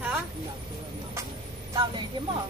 Hả? Đào này kiếm hả?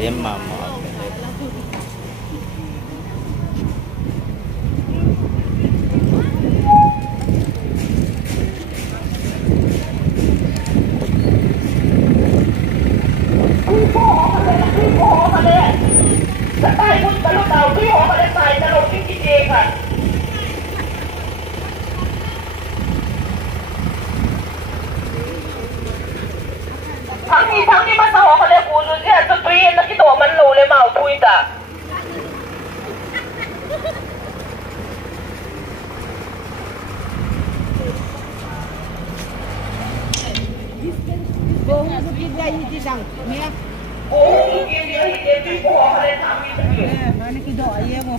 Em mà ทั้งนี้มาสาวเขาเลยกูดูสิจุดนี้นักกีฬามันรู้เลยมาเอาทุยตาBố nó đi đây đi đằng mẹ. Bố kia kia đi bố họ lên thảm đi được. Nó cái đỏ gì không?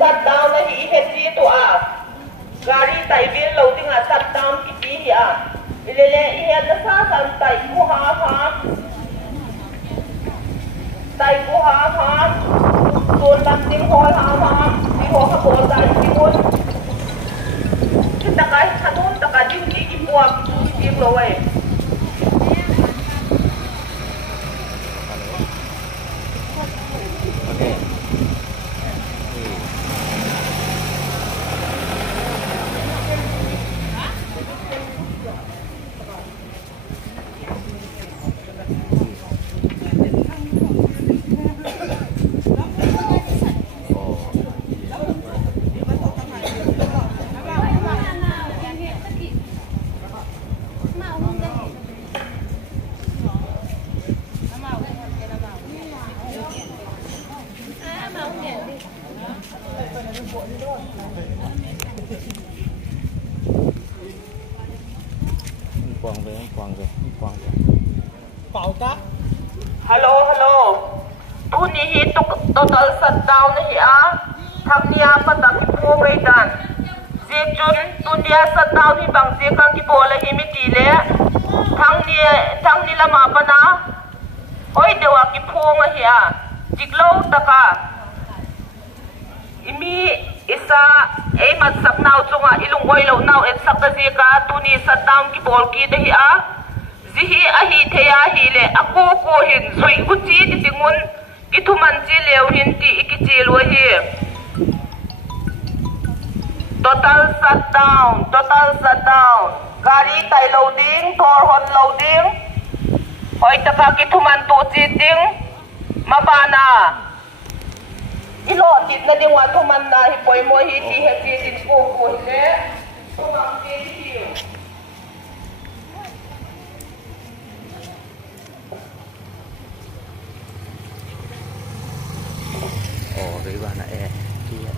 จัดดาวนะฮีเฮจีตัวการีไตเวียนเราถึงจัดดาวกี่ปีอ่ะเรื่อยๆอีเฮจะสร้างสันไตกูหาไตกูหาส่วนลำจิ้งหอยหาที่หัวขบวนใจที่บุญคิดตะไคร้ขนุนตะไคร้ดิ้งกี่อีพวกยิ่งเลยฮัลโหลทุนนี้ฮิตตัวสัตว์ดาวนะฮีอ่ะทางนี้ปัตตานีพูไว้ดันเสียจุนตุนเดียสัตว์ดาวที่บางเสียกันที่โบเลยฮิมิตีเล่ทางนี้ละมาปนะโอ้ยเดี๋ยวกี่พูงอะฮีอ่ะจิกโลตะกะมีอิสามันสักนาวจงอ่ะอิลุงไว้แล้วนาวสักตะเสียกะตุนนี้สัตว์ดาวที่โบลกีเดฮีอ่ะzihi ahi theya hi le aku ko hin zui guchi ti tingun kithuman chi leu hin ti ikichi lo hi total shutdown gari tai loading thor hon loading hoi taka kithuman tu chi ting mabana ilo tit na ding wa thuman na hi poi mo hi ti he chi tin ko le thumang ti hi cái bạn này kia